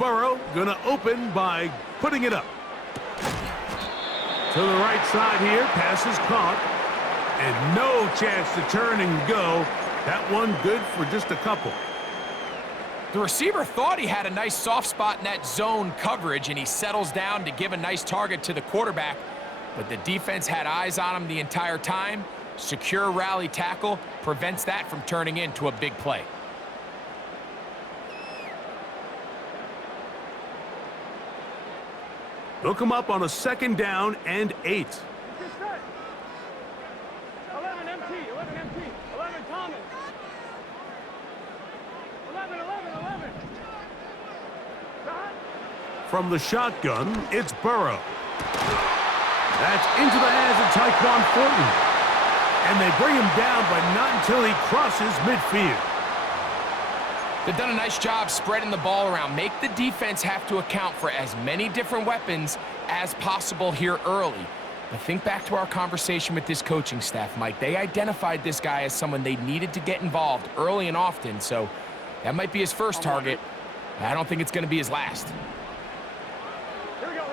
Burrow gonna open by putting it up. To the right side here, pass is caught. And no chance to turn and go. That one good for just a couple. The receiver thought he had a nice soft spot in that zone coverage, and he settles down to give a nice target to the quarterback. But the defense had eyes on him the entire time. Secure rally tackle prevents that from turning into a big play. They'll come up on a 2nd down and 8. 11 MT, 11 MT, 11 Thomas. 11. From the shotgun, it's Burrow. That's into the hands of Tyquan Thornton. And they bring him down, but not until he crosses midfield. They've done a nice job spreading the ball around. Make the defense have to account for as many different weapons as possible here early. But think back to our conversation with this coaching staff, Mike. They identified this guy as someone they needed to get involved early and often, so that might be his first target. I don't think it's going to be his last. Here we go.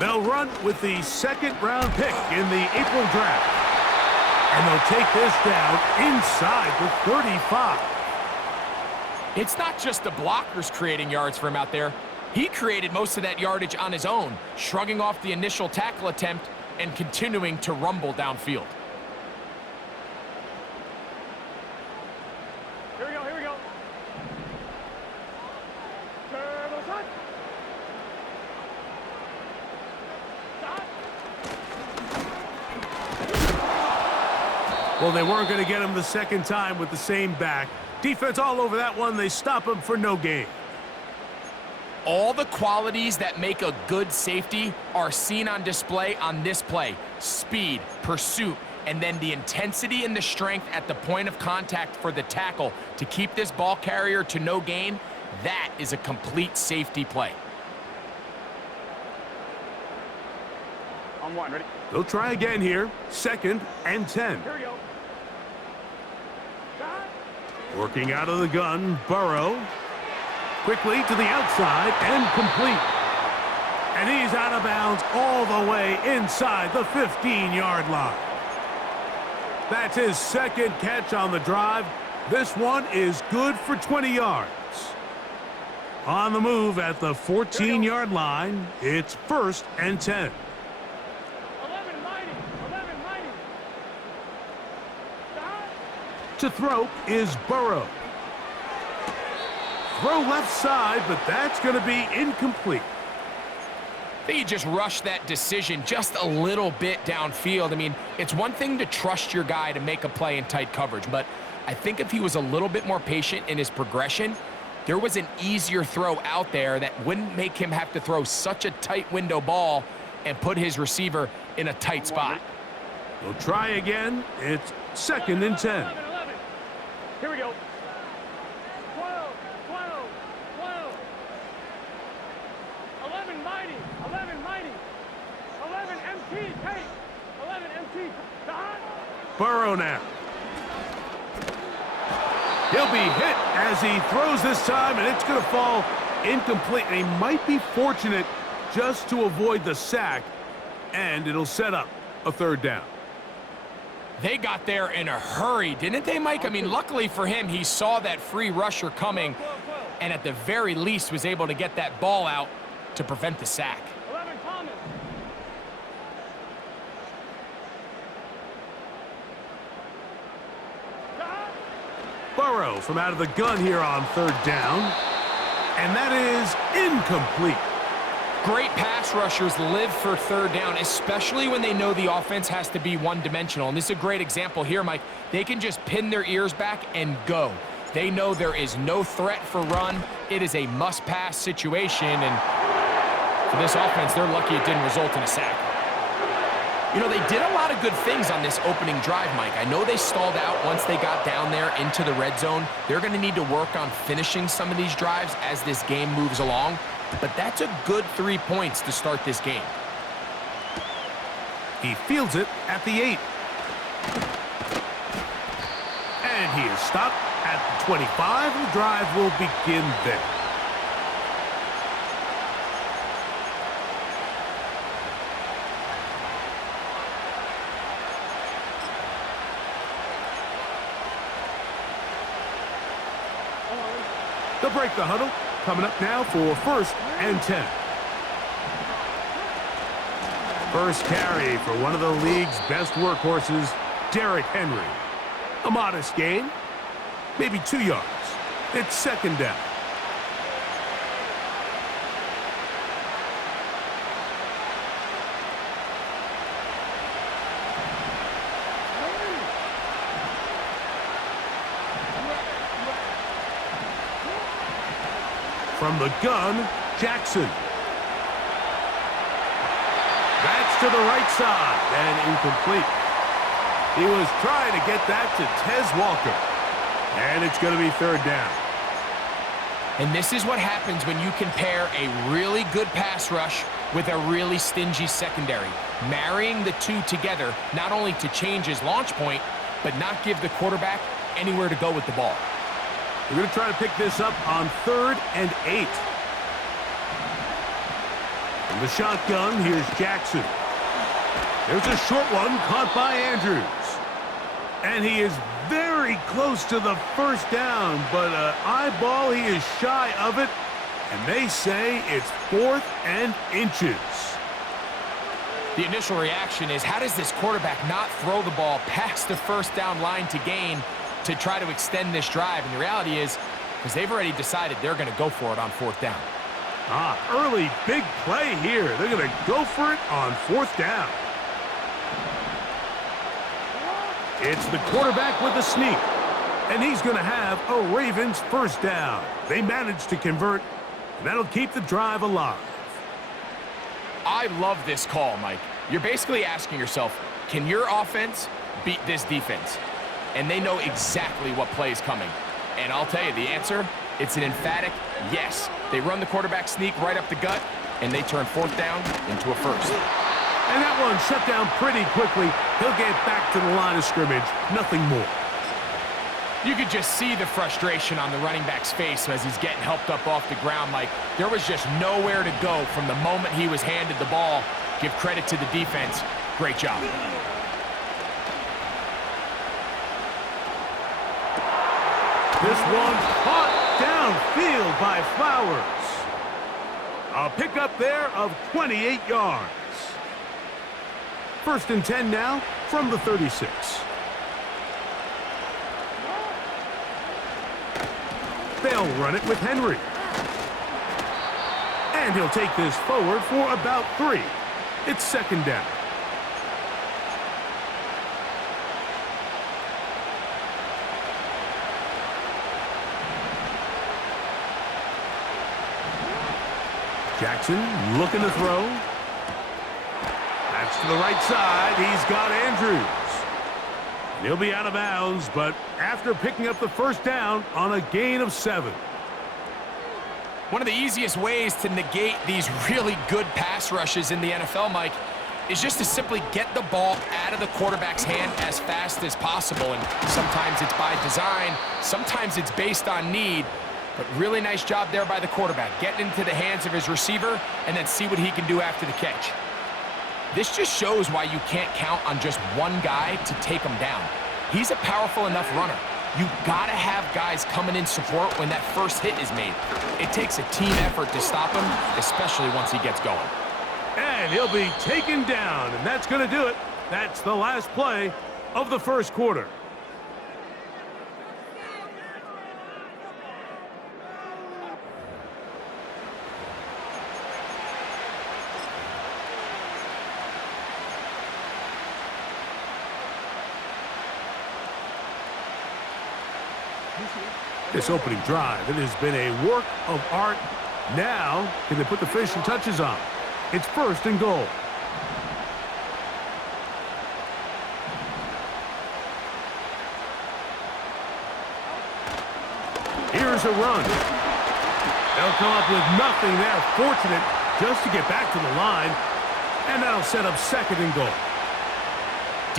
They'll run with the 2nd-round pick in the April draft. And they'll take this down inside the 35. It's not just the blockers creating yards for him out there. He created most of that yardage on his own, shrugging off the initial tackle attempt and continuing to rumble downfield. Here we go. Turbo shot. Well, they weren't going to get him the 2nd time with the same back. Defense all over that one. They stop him for no gain. All the qualities that make a good safety are seen on display on this play. Speed, pursuit, and then the intensity and the strength at the point of contact for the tackle to keep this ball carrier to no gain. That is a complete safety play. On 1, ready? They'll try again here. 2nd and 10. Here we go. Working out of the gun, Burrow. Quickly to the outside and complete. And he's out of bounds all the way inside the 15-yard line. That's his 2nd catch on the drive. This one is good for 20 yards. On the move at the 14-yard line, it's 1st and 10. 11 mighty. To throw is Burrow. Throw left side, but that's going to be incomplete. I think he just rushed that decision just a little bit downfield. I mean, it's one thing to trust your guy to make a play in tight coverage, but I think if he was a little bit more patient in his progression, there was an easier throw out there that wouldn't make him have to throw such a tight window ball and put his receiver in a tight spot. We'll try again. It's 2nd and 10. 11. Here we go. 12. 11 mighty. 11 MT. Hey. 11 MT. Burrow now. He'll be hit as he throws this time, and it's going to fall incomplete. And he might be fortunate just to avoid the sack, and it'll set up a 3rd down. They got there in a hurry, didn't they, Mike? I mean, luckily for him, he saw that free rusher coming and at the very least was able to get that ball out to prevent the sack. 11 Thomas. Burrow from out of the gun here on 3rd down, and that is incomplete. Great pass rushers live for 3rd down, especially when they know the offense has to be one-dimensional. And this is a great example here, Mike. They can just pin their ears back and go. They know there is no threat for run. It is a must-pass situation, and for this offense, they're lucky it didn't result in a sack. You know, they did a lot of good things on this opening drive, Mike. I know they stalled out once they got down there into the red zone. They're going to need to work on finishing some of these drives as this game moves along. But that's a good 3 points to start this game. He fields it at the 8. And he is stopped At the 25, the drive will begin there. They'll break the huddle. Coming up now for 1st and 10. First carry for one of the league's best workhorses, Derrick Henry. A modest gain, maybe 2 yards. It's 2nd down. From the gun, Jackson. That's to the right side and incomplete. He was trying to get that to Tez Walker. And it's going to be 3rd down. And this is what happens when you can pair a really good pass rush with a really stingy secondary. Marrying the two together, not only to change his launch point, but not give the quarterback anywhere to go with the ball. We're going to try to pick this up on 3rd and 8. From the shotgun, here's Jackson. There's a short one caught by Andrews. And he is very close to the 1st down, but eyeball, he is shy of it. And they say it's 4th and inches. The initial reaction is, how does this quarterback not throw the ball past the 1st down line to gain to try to extend this drive? And the reality is, because they've already decided they're going to go for it on 4th down. Early big play here. They're going to go for it on 4th down. It's the quarterback with a sneak. And he's going to have a Ravens 1st down. They managed to convert, and that'll keep the drive alive. I love this call, Mike. You're basically asking yourself, can your offense beat this defense? And they know exactly what play is coming. And I'll tell you, the answer, it's an emphatic yes. They run the quarterback sneak right up the gut, and they turn 4th down into a 1st. And that one shut down pretty quickly. He'll get back to the line of scrimmage, nothing more. You could just see the frustration on the running back's face as he's getting helped up off the ground, Mike. There was just nowhere to go from the moment he was handed the ball. Give credit to the defense. Great job. This one's caught downfield by Flowers. A pickup there of 28 yards. 1st and 10 now from the 36. They'll run it with Henry. And he'll take this forward for about 3. It's 2nd down. Jackson looking to throw. That's to the right side. He's got Andrews. And he'll be out of bounds, but after picking up the 1st down on a gain of 7. One of the easiest ways to negate these really good pass rushes in the NFL, Mike, is just to simply get the ball out of the quarterback's hand as fast as possible. And sometimes it's by design, sometimes it's based on need. But really nice job there by the quarterback, getting into the hands of his receiver and then see what he can do after the catch. This just shows why you can't count on just one guy to take him down. He's a powerful enough runner. You gotta have guys coming in support when that 1st hit is made. It takes a team effort to stop him, especially once he gets going. And he'll be taken down, and that's gonna do it. That's the last play of the 1st quarter. This opening drive, it has been a work of art. Now, can they put the finishing touches on? It's 1st and goal. Here's a run. They'll come up with nothing there. Fortunate just to get back to the line. And that'll set up 2nd and goal.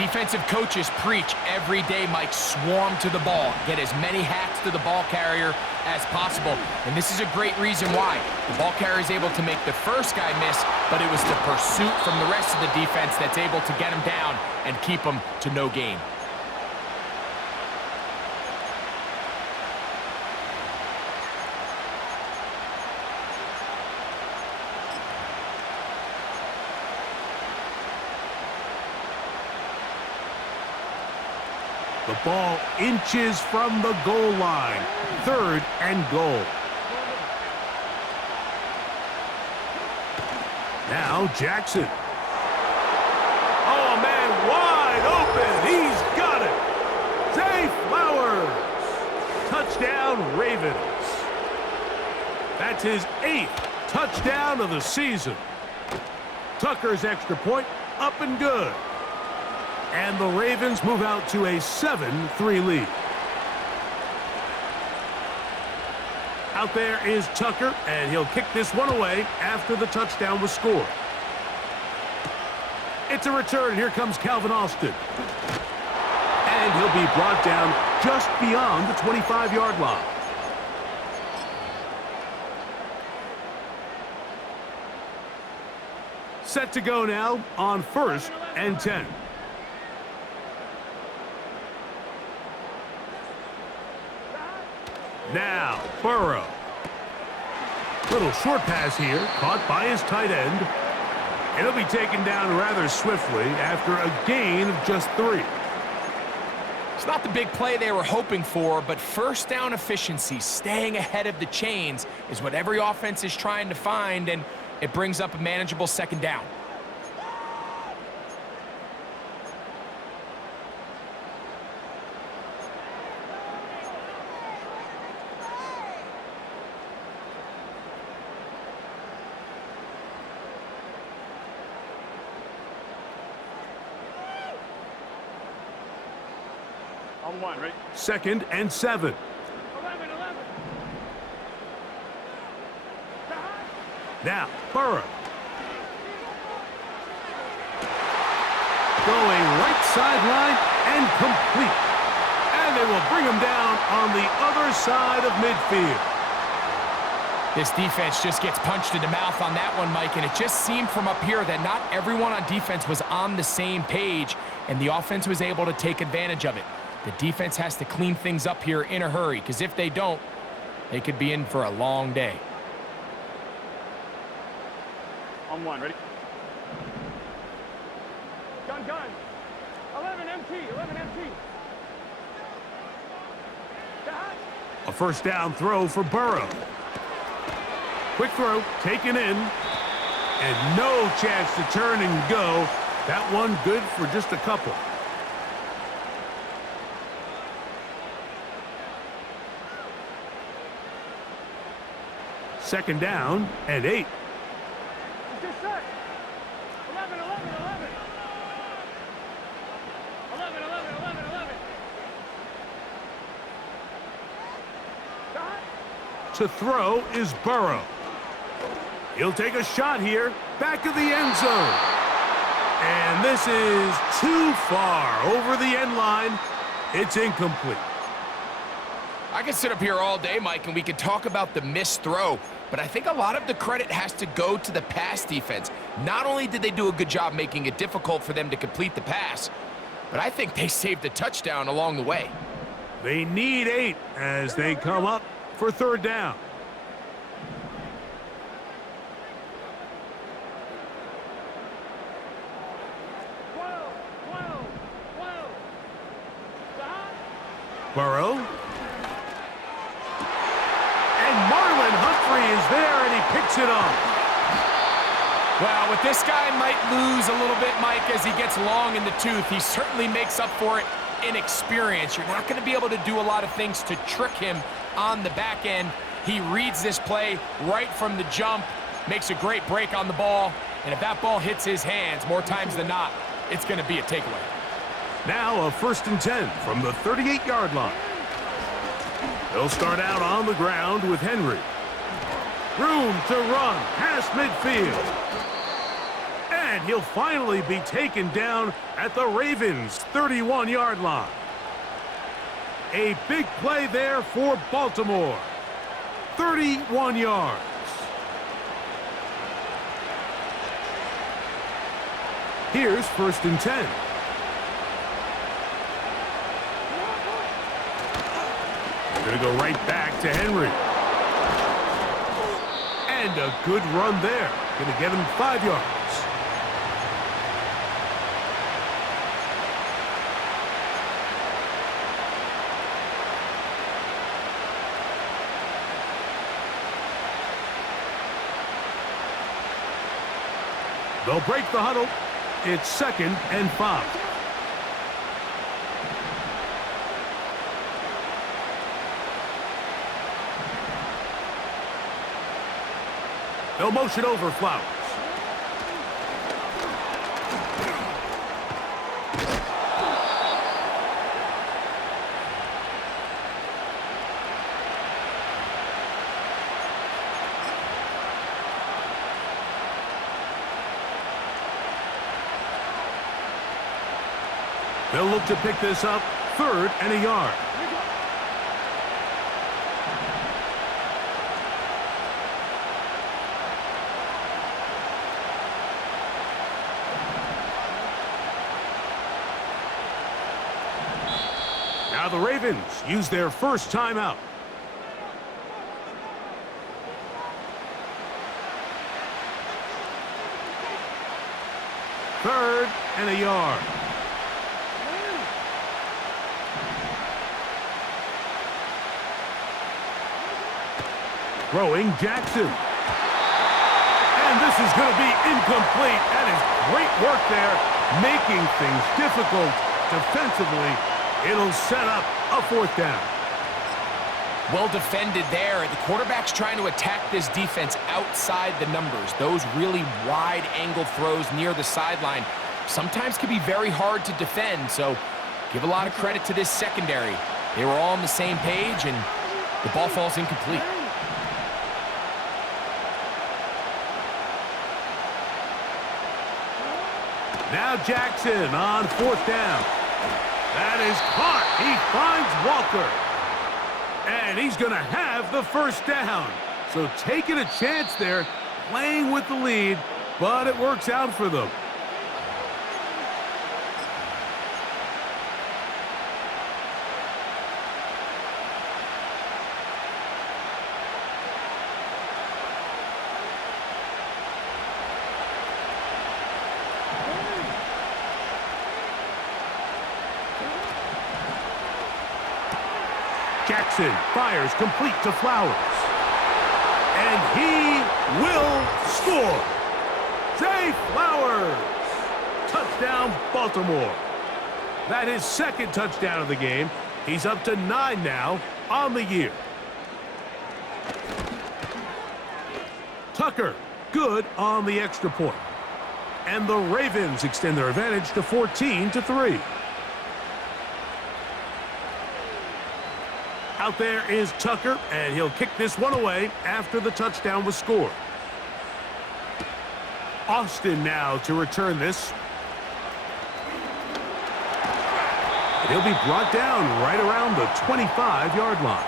Defensive coaches preach every day, Mike, swarm to the ball. Get as many hacks to the ball carrier as possible. And this is a great reason why. The ball carrier is able to make the first guy miss, but it was the pursuit from the rest of the defense that's able to get him down and keep him to no gain. The ball inches from the goal line. 3rd and goal. Now Jackson. Oh, man, wide open. He's got it. Zay Flowers. Touchdown, Ravens. That's his 8th touchdown of the season. Tucker's extra point up and good. And the Ravens move out to a 7-3 lead. Out there is Tucker, and he'll kick this one away after the touchdown was scored. It's a return. Here comes Calvin Austin. And he'll be brought down just beyond the 25-yard line. Set to go now on 1st and 10. Now, Burrow. Little short pass here, caught by his tight end. It'll be taken down rather swiftly after a gain of just 3. It's not the big play they were hoping for, but first down efficiency, staying ahead of the chains, is what every offense is trying to find, and it brings up a manageable 2nd down. On 1, right? 2nd and 7. 11. Now, Burrow. Going right sideline and complete. And they will bring him down on the other side of midfield. This defense just gets punched in the mouth on that one, Mike, and it just seemed from up here that not everyone on defense was on the same page, and the offense was able to take advantage of it. The defense has to clean things up here in a hurry, because if they don't, they could be in for a long day. On 1, ready? Gun. 11 MT. A first down throw for Burrow. Quick throw, taken in. And no chance to turn and go. That one good for just a couple. Second down and 8. Just set. 11. 11. To throw is Burrow. He'll take a shot here, back of the end zone. And this is too far over the end line. It's incomplete. I could sit up here all day, Mike, and we could talk about the missed throw, but I think a lot of the credit has to go to the pass defense. Not only did they do a good job making it difficult for them to complete the pass, but I think they saved a touchdown along the way. They need 8 as they come up for 3rd down. Burrow. And Marlon Humphrey is there, and he picks it up. Well, what this guy might lose a little bit, Mike, as he gets long in the tooth, he certainly makes up for it in experience. You're not going to be able to do a lot of things to trick him on the back end. He reads this play right from the jump, makes a great break on the ball, and if that ball hits his hands more times than not, it's going to be a takeaway. Now a 1st and 10 from the 38-yard line. They'll start out on the ground with Henry. Room to run past midfield. And he'll finally be taken down at the Ravens' 31-yard line. A big play there for Baltimore. 31 yards. Here's 1st and 10. Going to go right back to Henry. And a good run there. Going to get him 5 yards. They'll break the huddle. It's 2nd and 5. They'll motion over Flowers. They'll look to pick this up, 3rd and a yard. Now the Ravens use their first timeout. Third and a yard. Throwing Jackson. And this is going to be incomplete. That is great work there, making things difficult defensively. It'll set up a 4th down. Well defended there. The quarterback's trying to attack this defense outside the numbers. Those really wide angle throws near the sideline sometimes can be very hard to defend, so give a lot of credit to this secondary. They were all on the same page, and the ball falls incomplete. Now Jackson on 4th down. That is caught. He finds Walker. And he's going to have the 1st down. So taking a chance there, playing with the lead, but it works out for them. Jackson fires complete to Flowers. And he will score. Zay Flowers. Touchdown, Baltimore. That is 2nd touchdown of the game. He's up to 9 now on the year. Tucker, good on the extra point. And the Ravens extend their advantage to 14-3. Out there is Tucker, and he'll kick this one away after the touchdown was scored. Austin now to return this. And he'll be brought down right around the 25-yard line.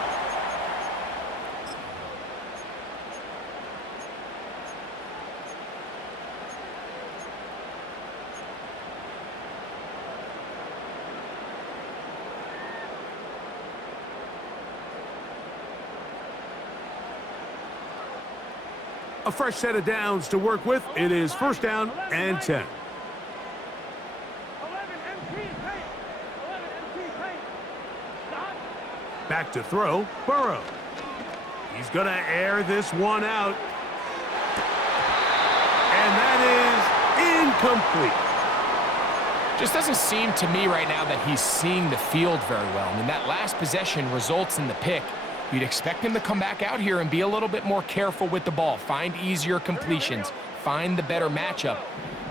A fresh set of downs to work with. It is 1st down and 10. 11 MT, paint. 11 MT, paint. Stop. Back to throw, Burrow. He's going to air this one out. And that is incomplete. Just doesn't seem to me right now that he's seeing the field very well. I mean, that last possession results in the pick. You'd expect him to come back out here and be a little bit more careful with the ball, find easier completions, find the better matchup.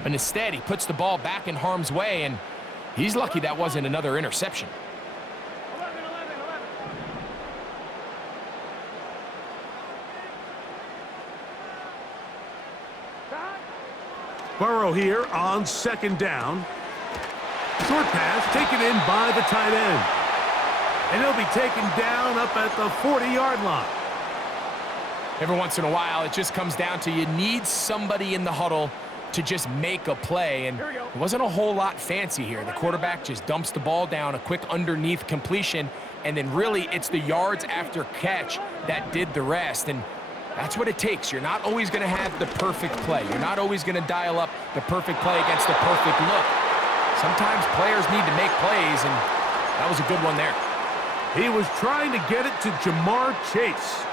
But instead, he puts the ball back in harm's way, and he's lucky that wasn't another interception. 11, 11, 11. Stop. Burrow here on second down. Short pass taken in by the tight end. And he'll be taken down up at the 40-yard line. Every once in a while, it just comes down to you need somebody in the huddle to just make a play, and it wasn't a whole lot fancy here. The quarterback just dumps the ball down, a quick underneath completion, and then really it's the yards after catch that did the rest, and that's what it takes. You're not always going to have the perfect play. You're not always going to dial up the perfect play against the perfect look. Sometimes players need to make plays, and that was a good one there. He was trying to get it to Jamar Chase,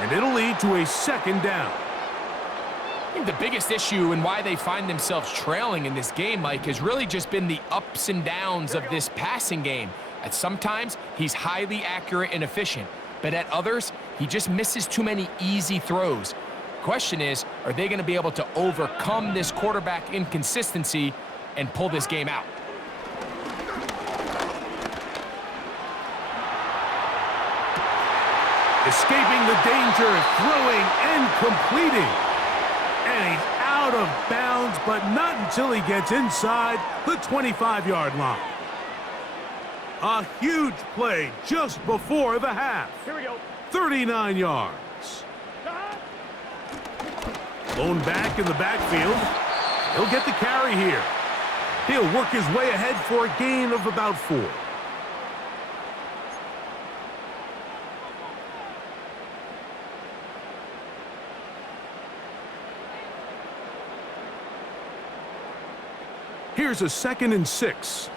and it'll lead to a second down. I think the biggest issue and why they find themselves trailing in this game, Mike, has really just been the ups and downs of this passing game. At sometimes, he's highly accurate and efficient, but at others, he just misses too many easy throws. Question is, are they going to be able to overcome this quarterback inconsistency and pull this game out? Escaping the danger, throwing and completing. And he's out of bounds, but not until he gets inside the 25-yard line. A huge play just before the half. Here we go. 39 yards. Lone back in the backfield. He'll get the carry here. He'll work his way ahead for a gain of about 4. Here's a 2nd and 6.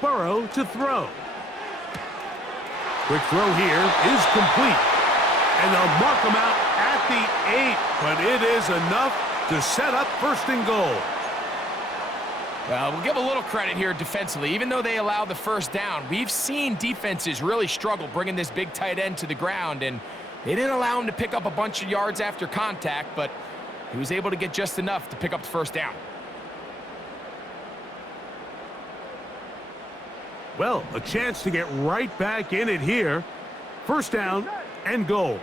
Burrow to throw. Quick throw here is complete. And they'll mark him out at the 8, but it is enough to set up 1st and goal. Well, we'll give a little credit here defensively. Even though they allow the 1st down, we've seen defenses really struggle bringing this big tight end to the ground, and they didn't allow him to pick up a bunch of yards after contact, but he was able to get just enough to pick up the 1st down. Well, a chance to get right back in it here. 1st down and goal.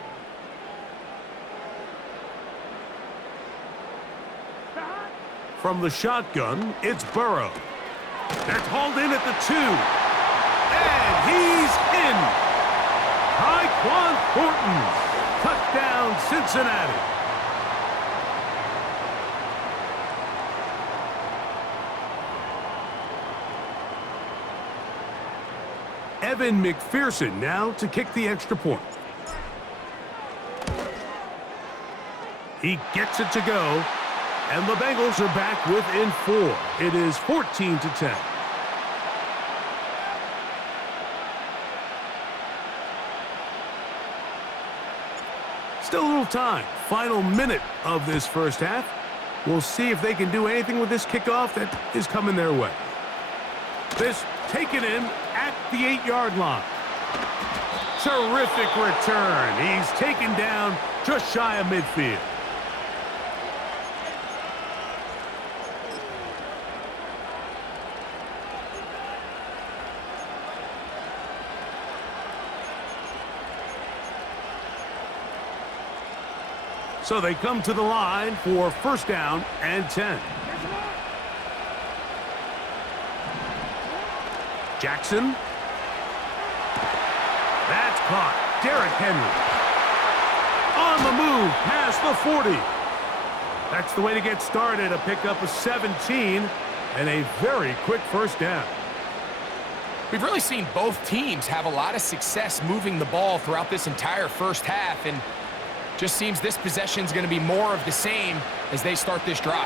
From the shotgun, it's Burrow. That's hauled in at the 2. And he's in. i-kee Thornton. Touchdown, Cincinnati. Evan McPherson now to kick the extra point. He gets it to go, and the Bengals are back within 4. It is 14-10. Still a little time. Final minute of this 1st half. We'll see if they can do anything with this kickoff that is coming their way. This taken in at the 8-yard line. Terrific return. He's taken down just shy of midfield. So they come to the line for 1st down and 10. Jackson. That's caught. Derrick Henry. On the move past the 40. That's the way to get started. A pickup of 17 and a very quick 1st down. We've really seen both teams have a lot of success moving the ball throughout this entire 1st half, and just seems this possession is going to be more of the same as they start this drive.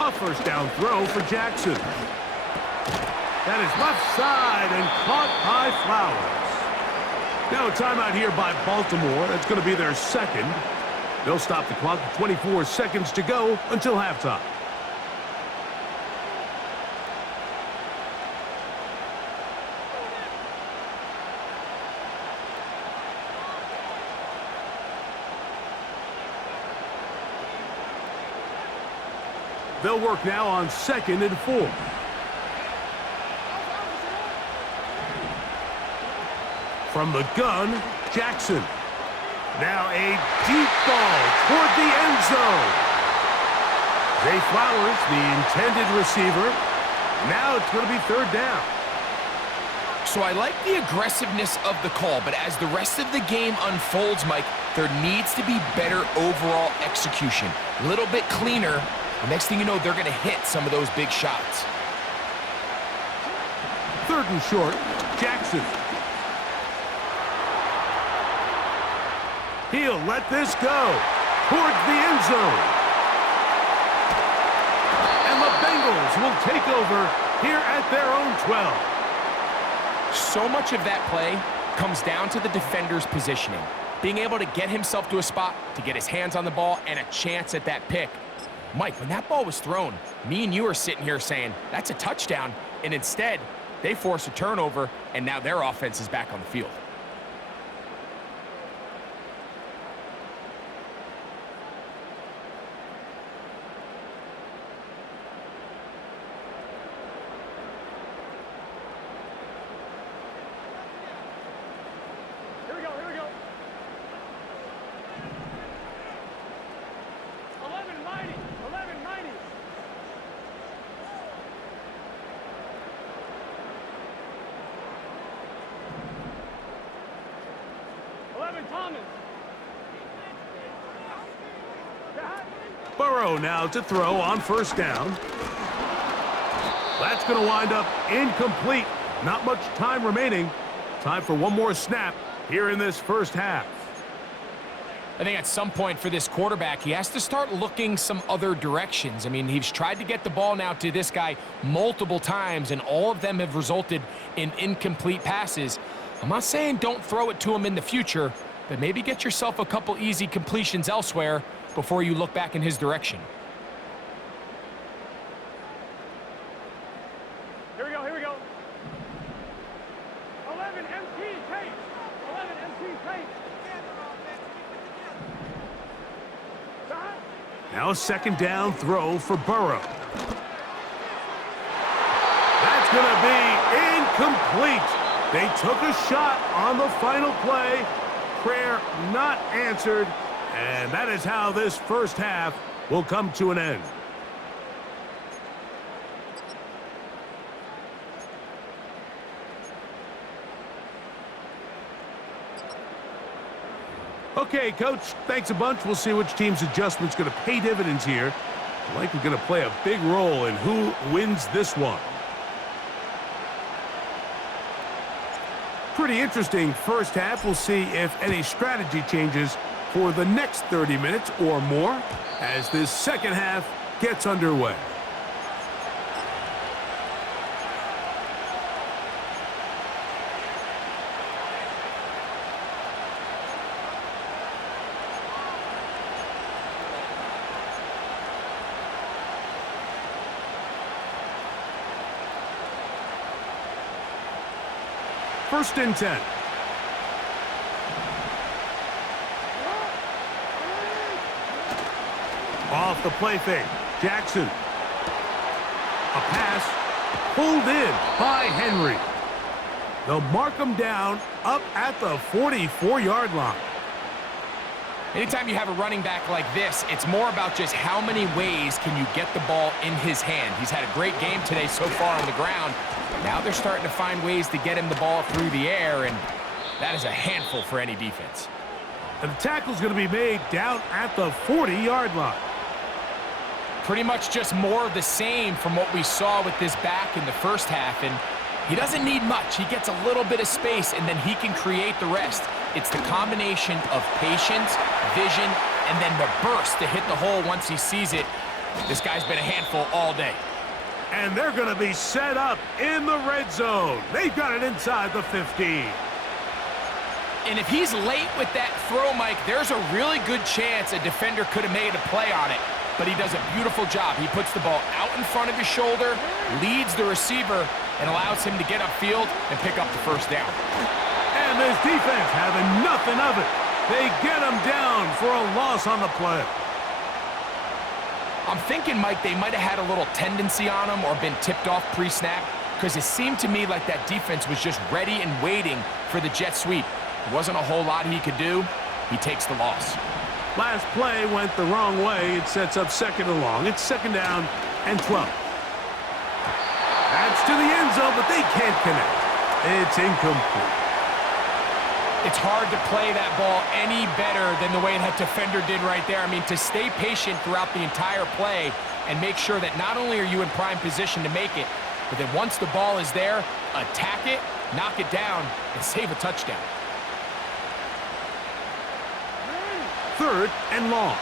A 1st down throw for Jackson. That is left side and caught by Flowers. Now a timeout here by Baltimore. That's going to be their 2nd. They'll stop the clock with 24 seconds to go until halftime. They'll work now on 2nd and 4. From the gun, Jackson. Now a deep ball toward the end zone. Zay Flowers, the intended receiver. Now it's going to be 3rd down. So I like the aggressiveness of the call, but as the rest of the game unfolds, Mike, there needs to be better overall execution. A little bit cleaner. The next thing you know, they're going to hit some of those big shots. 3rd and short, Jackson. He'll let this go towards the end zone. And the Bengals will take over here at their own 12. So much of that play comes down to the defender's positioning. Being able to get himself to a spot, to get his hands on the ball, and a chance at that pick. Mike, when that ball was thrown, me and you are sitting here saying, that's a touchdown. And instead, they force a turnover, and now their offense is back on the field. Here we go. 11 mighty. 11 mighty. Thomas. Burrow now to throw on 1st down. That's going to wind up incomplete. Not much time remaining. Time for one more snap here in this 1st half. I think at some point for this quarterback, he has to start looking some other directions. I mean, he's tried to get the ball now to this guy multiple times, and all of them have resulted in incomplete passes. I'm not saying don't throw it to him in the future, but maybe get yourself a couple easy completions elsewhere before you look back in his direction. Here we go. 11 MT tape. 11 MT tape. Now a 2nd down throw for Burrow. That's going to be incomplete. They took a shot on the final play. Prayer not answered. And that is how this 1st half will come to an end. Okay, Coach, thanks a bunch. We'll see which team's adjustment's going to pay dividends here. Likely going to play a big role in who wins this one. Pretty interesting 1st half. We'll see if any strategy changes for the next 30 minutes or more as this 2nd half gets underway. First and 10. Off the play fake. Jackson. A pass pulled in by Henry. They'll mark him down up at the 44-yard line. Anytime you have a running back like this, it's more about just how many ways can you get the ball in his hand. He's had a great game today so far on the ground. Now they're starting to find ways to get him the ball through the air, and that is a handful for any defense. And the tackle's going to be made down at the 40-yard line. Pretty much just more of the same from what we saw with this back in the 1st half, and he doesn't need much. He gets a little bit of space, and then he can create the rest. It's the combination of patience, vision, and then the burst to hit the hole once he sees it. This guy's been a handful all day. And they're going to be set up in the red zone. They've got it inside the 15. And if he's late with that throw, Mike, there's a really good chance a defender could have made a play on it. But he does a beautiful job. He puts the ball out in front of his shoulder, leads the receiver, and allows him to get upfield and pick up the 1st down. And this defense having nothing of it. They get him down for a loss on the play. I'm thinking, Mike, they might have had a little tendency on him or been tipped off pre-snap, because it seemed to me like that defense was just ready and waiting for the jet sweep. There wasn't a whole lot he could do. He takes the loss. Last play went the wrong way. It sets up second and long. It's second down and 12. That's to the end zone, but they can't connect. It's incomplete. It's hard to play that ball any better than the way that defender did right there. I mean, to stay patient throughout the entire play and make sure that not only are you in prime position to make it, but then once the ball is there, attack it, knock it down, and save a touchdown. Third and long.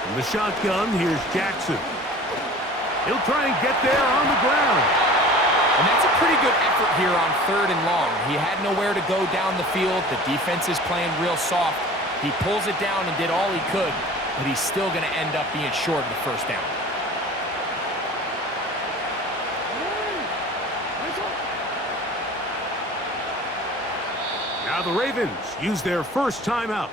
From the shotgun, here's Jackson. He'll try and get there on the ground. And that's a pretty good effort here on third and long. He had nowhere to go down the field. The defense is playing real soft. He pulls it down and did all he could, but he's still going to end up being short of the first down. Now the Ravens use their first timeout.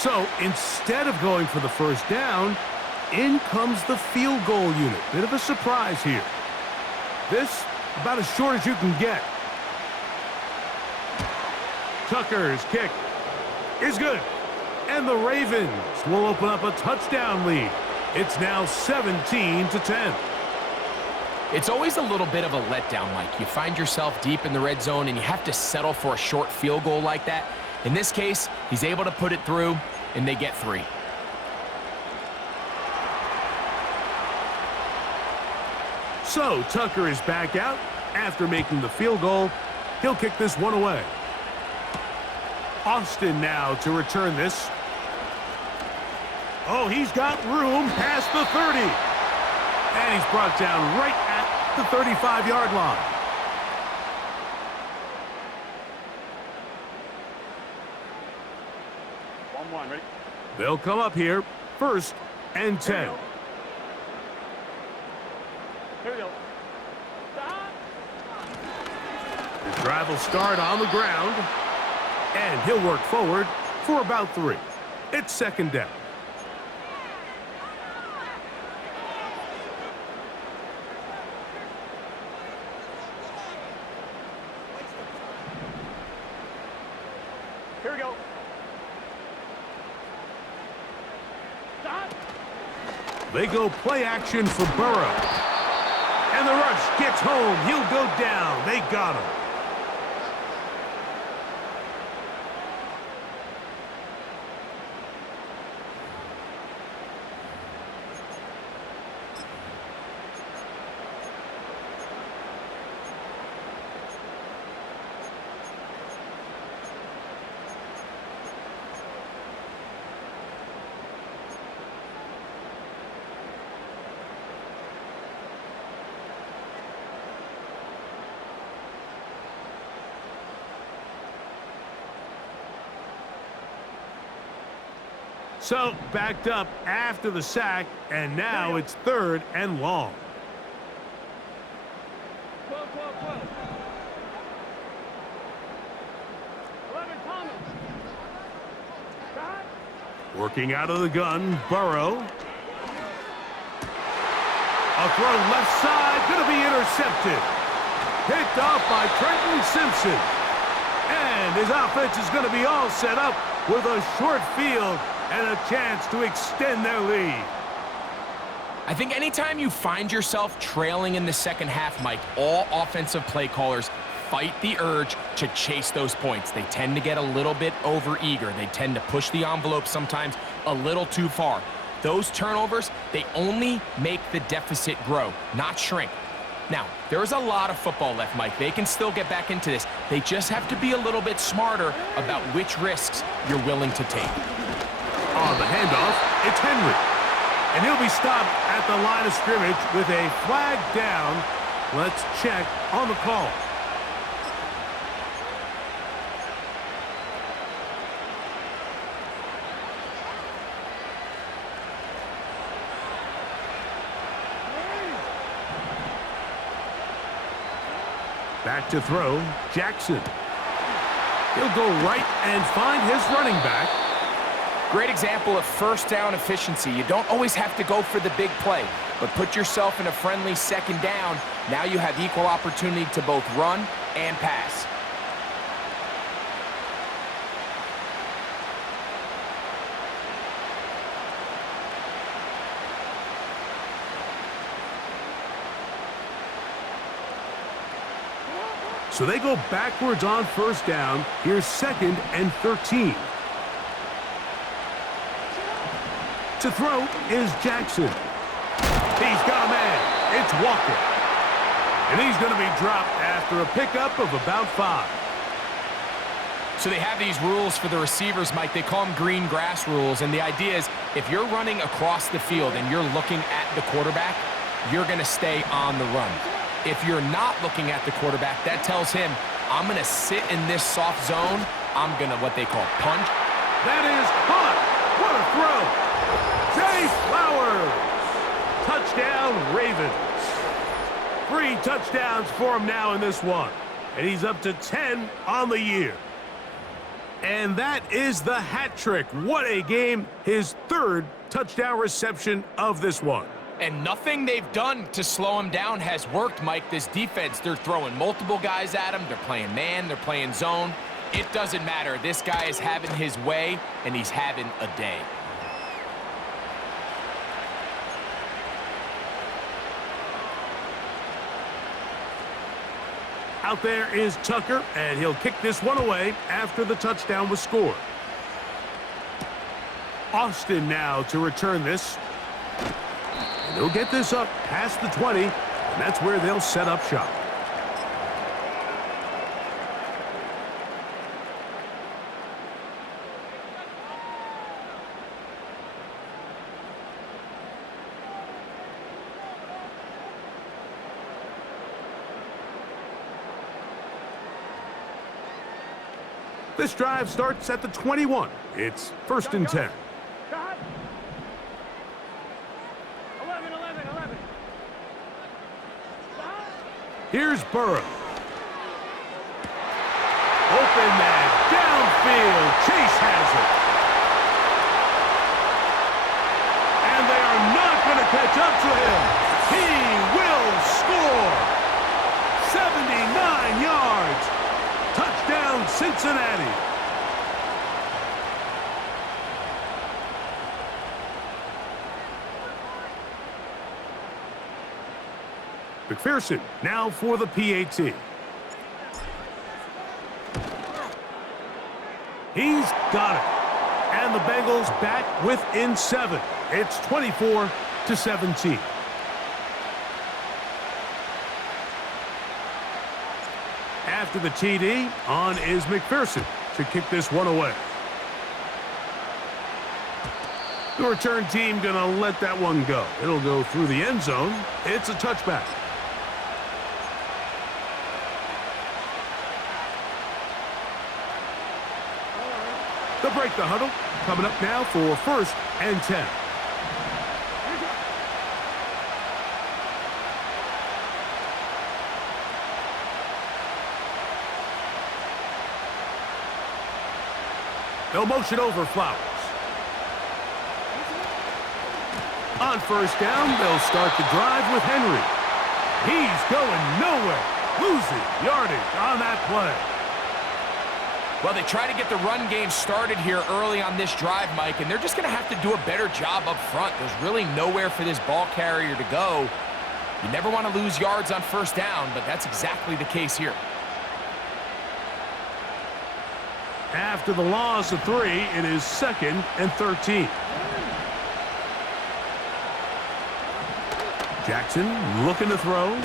So instead of going for the first down, in comes the field goal unit. Bit of a surprise here. This, about as short as you can get. Tucker's kick is good. And the Ravens will open up a touchdown lead. It's now 17-10. It's always a little bit of a letdown, Mike. You find yourself deep in the red zone and you have to settle for a short field goal like that. In this case, he's able to put it through, and they get 3. So Tucker is back out after making the field goal. He'll kick this one away. Austin now to return this. Oh, he's got room past the 30. And he's brought down right at the 35-yard line. Ready? They'll come up here, first and 10. Here we go. Stop. The drive will start on the ground, and he'll work forward for about 3. It's second down. Here we go. Stop. They go play action for Burrow. And the rush gets home. He'll go down. They got him. So, backed up after the sack, and now it's third and long. 12, 12, 12. 11, Thomas. Stop. Working out of the gun, Burrow. A throw left side, going to be intercepted. Picked off by Trenton Simpson. And his offense is going to be all set up with a short field and a chance to extend their lead. I think anytime you find yourself trailing in the second half, Mike, all offensive play callers fight the urge to chase those points. They tend to get a little bit overeager. They tend to push the envelope sometimes a little too far. Those turnovers, they only make the deficit grow, not shrink. Now, there's a lot of football left, Mike. They can still get back into this. They just have to be a little bit smarter about which risks you're willing to take. On the handoff, it's Henry. And he'll be stopped at the line of scrimmage with a flag down. Let's check on the call. Back to throw, Jackson. He'll go right and find his running back. Great example of first down efficiency. You don't always have to go for the big play, but put yourself in a friendly second down. Now you have equal opportunity to both run and pass. So they go backwards on first down. Here's 2nd and 13. To throw is Jackson. He's got a man. It's Walker. And he's going to be dropped after a pickup of about 5. So they have these rules for the receivers, Mike. They call them green grass rules. And the idea is if you're running across the field and you're looking at the quarterback, you're going to stay on the run. If you're not looking at the quarterback, that tells him, I'm going to sit in this soft zone. I'm going to what they call punch. That is caught. What a throw. Zay Flowers. Touchdown, Ravens. 3 touchdowns for him now in this one. And he's up to 10 on the year. And that is the hat trick. What a game. His 3rd touchdown reception of this one. And nothing they've done to slow him down has worked, Mike. This defense, they're throwing multiple guys at him. They're playing man. They're playing zone. It doesn't matter. This guy is having his way, and he's having a day. Out there is Tucker, and he'll kick this one away after the touchdown was scored. Austin now to return this. And he'll get this up past the 20, and that's where they'll set up shop. This drive starts at the 21. It's 1st and 10. Shot. 11, 11, 11. Shot. Here's Burrow. Open man, downfield. Chase has it. And they are not going to catch up to him. He will score. 79 yards. Touchdown, Cincinnati. McPherson now for the PAT. He's got it. And the Bengals back within 7. It's 24-17. After the TD, on is McPherson to kick this one away. The return team going to let that one go. It'll go through the end zone. It's a touchback. They'll break the huddle. Coming up now for 1st and 10. They'll motion over Flowers. On 1st down, they'll start the drive with Henry. He's going nowhere. Losing yardage on that play. Well, they try to get the run game started here early on this drive, Mike, and they're just going to have to do a better job up front. There's really nowhere for this ball carrier to go. You never want to lose yards on 1st down, but that's exactly the case here. After the loss of 3, it is 2nd and 13. Jackson looking to throw.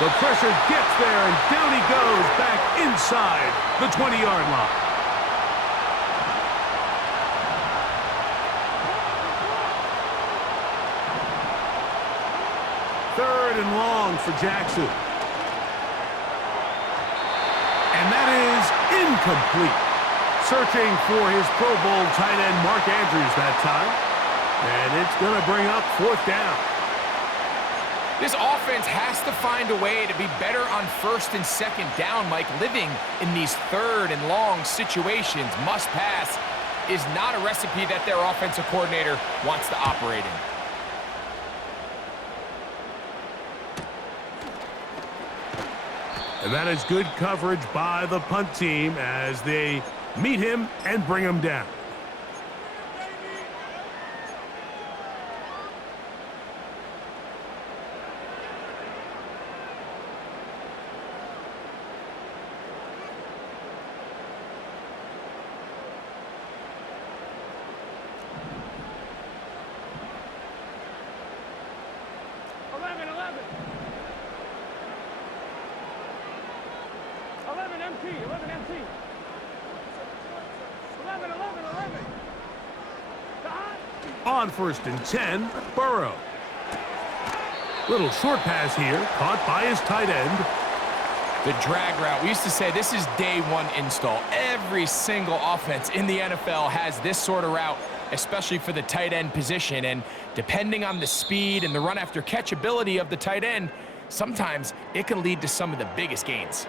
The pressure gets there, and down he goes back inside the 20-yard line. 3rd and long for Jackson. And that is incomplete. Searching for his Pro Bowl tight end Mark Andrews that time. And it's going to bring up 4th down. This offense has to find a way to be better on 1st and 2nd down, Mike. Living in these 3rd and long situations, must pass, is not a recipe that their offensive coordinator wants to operate in. And that is good coverage by the punt team as they meet him and bring him down. On 1st and 10, Burrow. Little short pass here, caught by his tight end. The drag route. We used to say this is day 1 install. Every single offense in the NFL has this sort of route, especially for the tight end position. And depending on the speed and the run after catch ability of the tight end, sometimes it can lead to some of the biggest gains.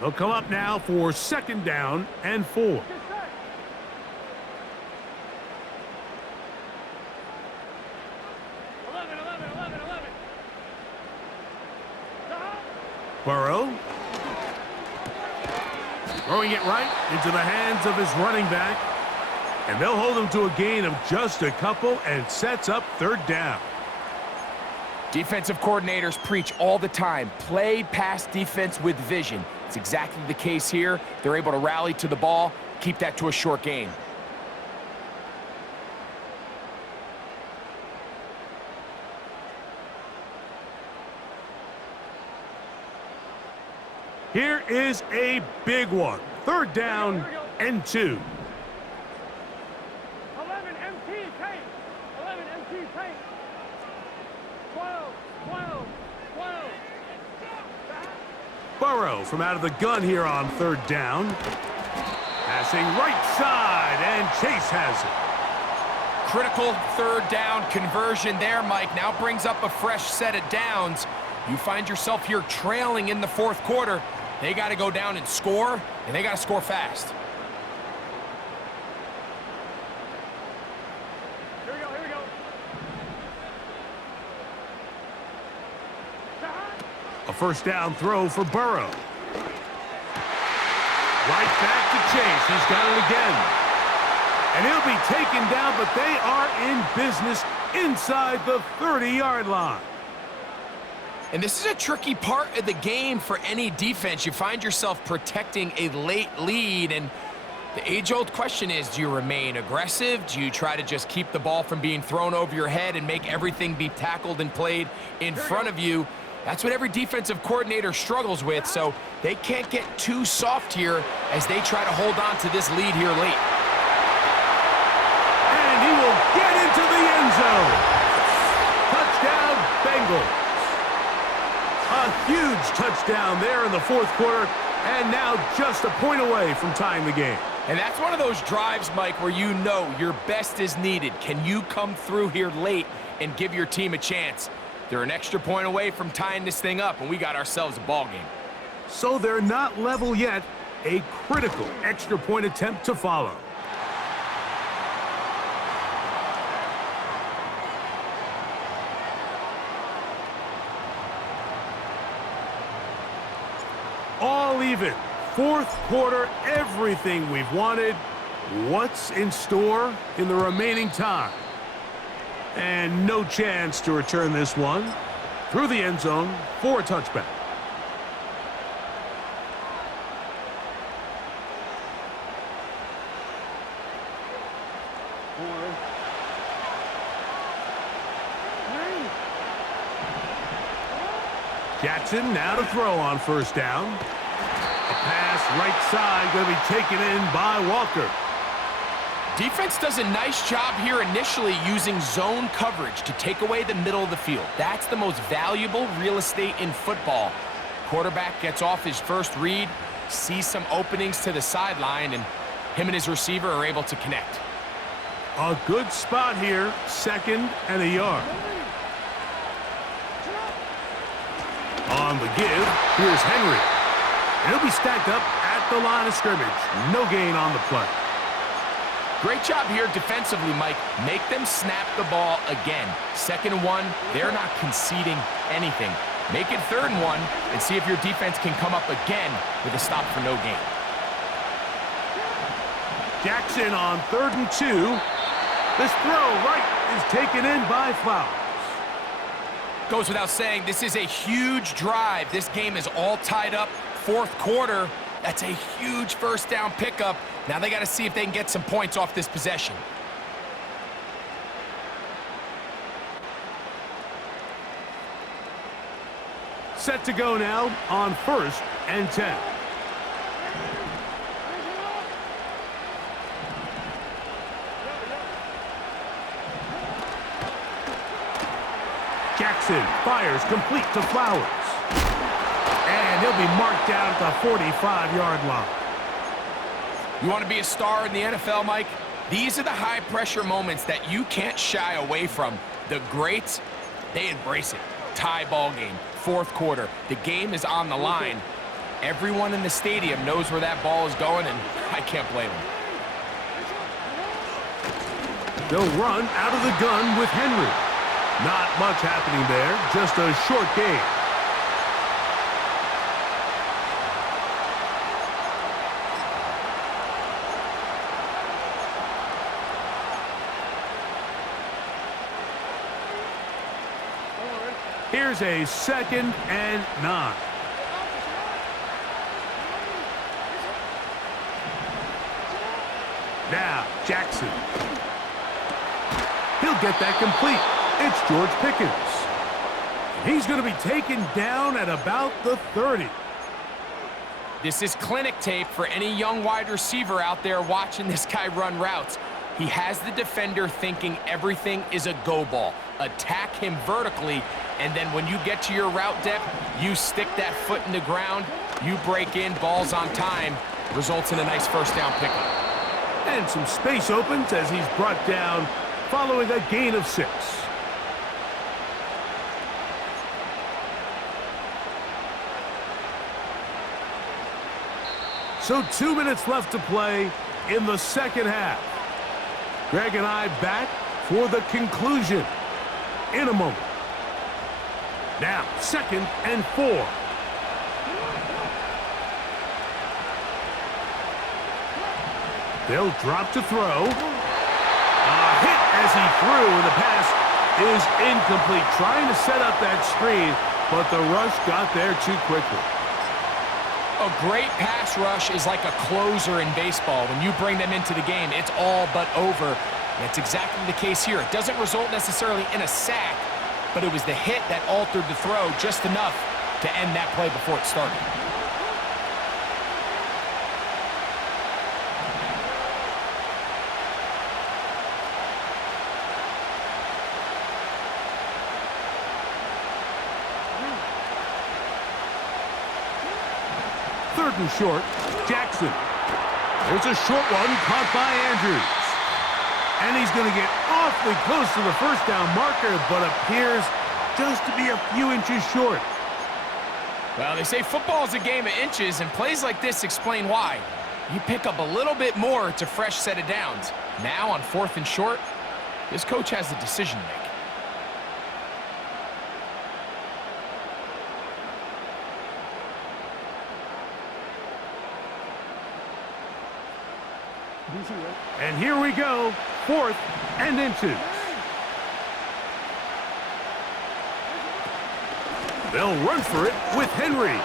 They'll come up now for 2nd down and 4. 11, 11. Burrow. Throwing it right into the hands of his running back. And they'll hold him to a gain of just a couple and sets up 3rd down. Defensive coordinators preach all the time, play pass defense with vision. It's exactly the case here. They're able to rally to the ball, keep that to a short gain. Here is a big one. 3rd down and 2. 11 MT paint. 11 MT paint. 12. Burrow from out of the gun here on 3rd down. Passing right side, and Chase has it. Critical 3rd down conversion there, Mike. Now brings up a fresh set of downs. You find yourself here trailing in the 4th quarter. They got to go down and score, and they got to score fast. Here we go. A 1st down throw for Burrow. Right back to Chase. He's got it again. And he'll be taken down, but they are in business inside the 30-yard line. And this is a tricky part of the game for any defense. You find yourself protecting a late lead, and the age-old question is, do you remain aggressive? Do you try to just keep the ball from being thrown over your head and make everything be tackled and played in front of you? That's what every defensive coordinator struggles with, so they can't get too soft here as they try to hold on to this lead here late. And he will get into the end zone. Touchdown, Bengals. A huge touchdown there in the 4th quarter, and now just a point away from tying the game. And that's one of those drives, Mike, where you know your best is needed. Can you come through here late and give your team a chance? They're an extra point away from tying this thing up, and we got ourselves a ball game. So they're not level yet. A critical extra point attempt to follow. All even. 4th quarter, everything we've wanted. What's in store in the remaining time? And no chance to return this one through the end zone for a touchback. Jackson now to throw on first down. A pass right side going to be taken in by Walker. Defense does a nice job here initially using zone coverage to take away the middle of the field. That's the most valuable real estate in football. Quarterback gets off his first read, sees some openings to the sideline, and him and his receiver are able to connect. A good spot here, 2nd and a yard. On the give, here's Henry. He'll be stacked up at the line of scrimmage. No gain on the play. Great job here defensively, Mike. Make them snap the ball again. 2nd and 1, they're not conceding anything. Make it 3rd and 1 and see if your defense can come up again with a stop for no gain. Jackson on 3rd and 2. This throw right is taken in by Flowers. Goes without saying, this is a huge drive. This game is all tied up. 4th quarter, that's a huge first down pickup. Now they got to see if they can get some points off this possession. Set to go now on 1st and 10. Jackson fires complete to Flowers. And he'll be marked down at the 45-yard line. You want to be a star in the NFL, Mike? These are the high-pressure moments that you can't shy away from. The greats, they embrace it. Tie ball game, 4th quarter. The game is on the line. Everyone in the stadium knows where that ball is going, and I can't blame them. They'll run out of the gun with Henry. Not much happening there, just a short gain. Here's a 2nd and 9. Now, Jackson. He'll get that complete. It's George Pickens. He's going to be taken down at about the 30. This is clinic tape for any young wide receiver out there watching this guy run routes. He has the defender thinking everything is a go ball. Attack him vertically, and then when you get to your route depth, you stick that foot in the ground, you break in, balls on time, results in a nice first down pickup. And some space opens as he's brought down following a gain of 6. So 2 minutes left to play in the 2nd half. Greg and I back for the conclusion in a moment. Now, 2nd and 4. They'll drop to throw. A hit as he threw, and the pass is incomplete. Trying to set up that screen, but the rush got there too quickly. A great pass rush is like a closer in baseball. When you bring them into the game, it's all but over. That's exactly the case here. It doesn't result necessarily in a sack, but it was the hit that altered the throw just enough to end that play before it started. Third and short, Jackson. There's a short one caught by Andrews. And he's going to get awfully close to the first down marker, but appears just to be a few inches short. Well, they say football is a game of inches, and plays like this explain why. You pick up a little bit more, it's a fresh set of downs. Now on 4th and short, this coach has a decision to make. And here we go, 4th and inches. They'll run for it with Henry.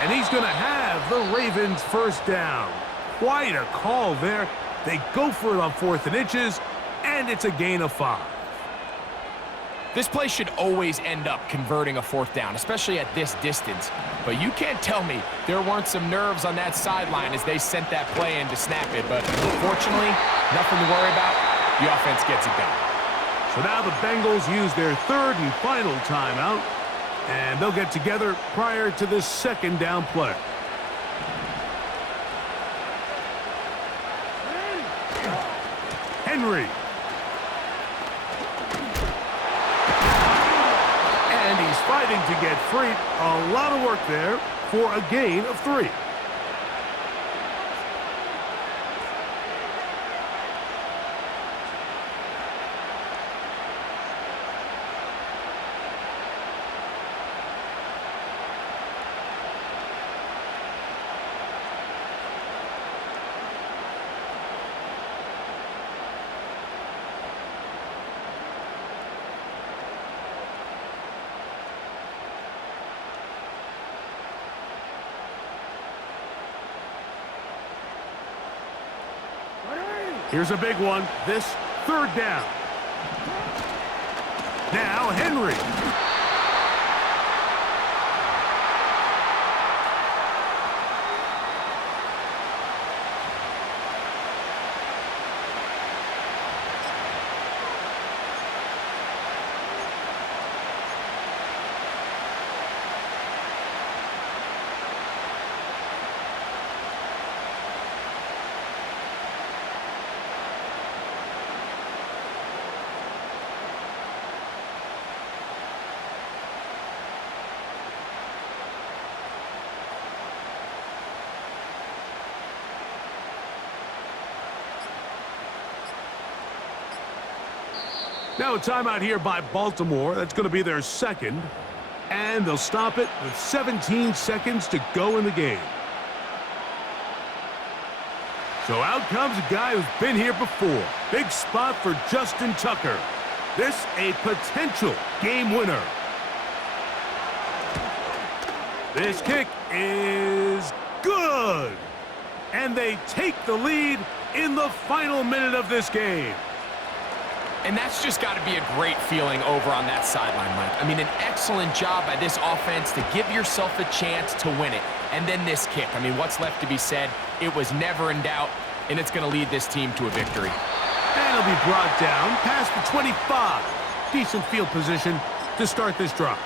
And he's going to have the Ravens first down. Quite a call there. They go for it on 4th and inches, and it's a gain of 5. This play should always end up converting a fourth down, especially at this distance. But you can't tell me there weren't some nerves on that sideline as they sent that play in to snap it. But fortunately, nothing to worry about. The offense gets it done. So now the Bengals use their third and final timeout, and they'll get together prior to this second down play. Henry. And he's fighting to get free. A lot of work there for a gain of 3. Here's a big one. This third down. Now Henry. Now a timeout here by Baltimore. That's going to be their second. And they'll stop it with 17 seconds to go in the game. So out comes a guy who's been here before. Big spot for Justin Tucker. This a potential game winner. This kick is good. And they take the lead in the final minute of this game. And that's just got to be a great feeling over on that sideline, Mike. I mean, an excellent job by this offense to give yourself a chance to win it. And then this kick. I mean, what's left to be said? It was never in doubt, and it's going to lead this team to a victory. And it'll be brought down past the 25. Decent field position to start this drive.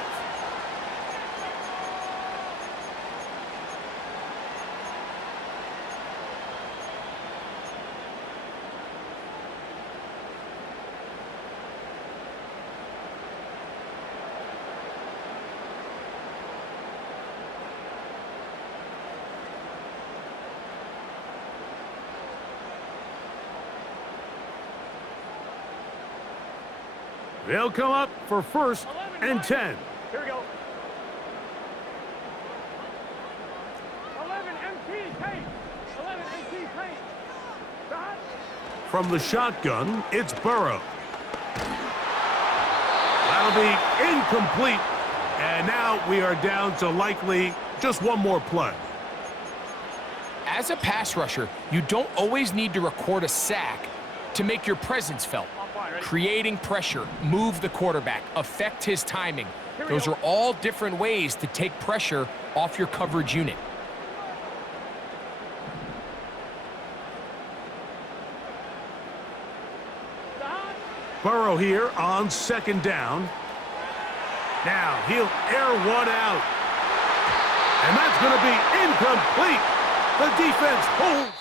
They'll come up for first and 10. Here we go. 11 MT paint. 11 MT paint. Stop. From the shotgun, it's Burrow. That'll be incomplete. And now we are down to likely just one more play. As a pass rusher, you don't always need to record a sack to make your presence felt. Creating pressure, move the quarterback, affect his timing. Those are all different ways to take pressure off your coverage unit. Burrow here on second down. Now he'll air one out. And that's going to be incomplete. The defense holds.